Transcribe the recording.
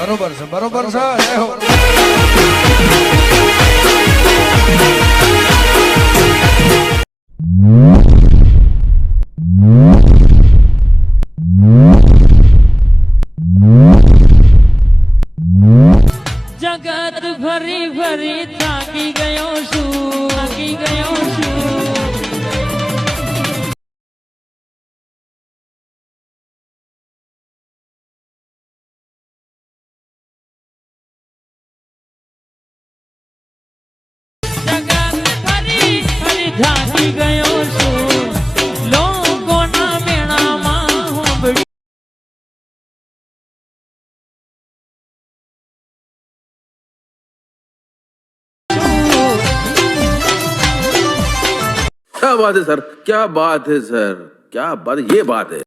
બરોબર છે બરોબર છે જય હો જગત ભરી ભરી થાકી ગયો છું થાકી ગયો છું થાકી ગયો છું લોકોના મેળામાં હું क्या बात है सर, क्या बात है सर, क्या बात, ये बात है।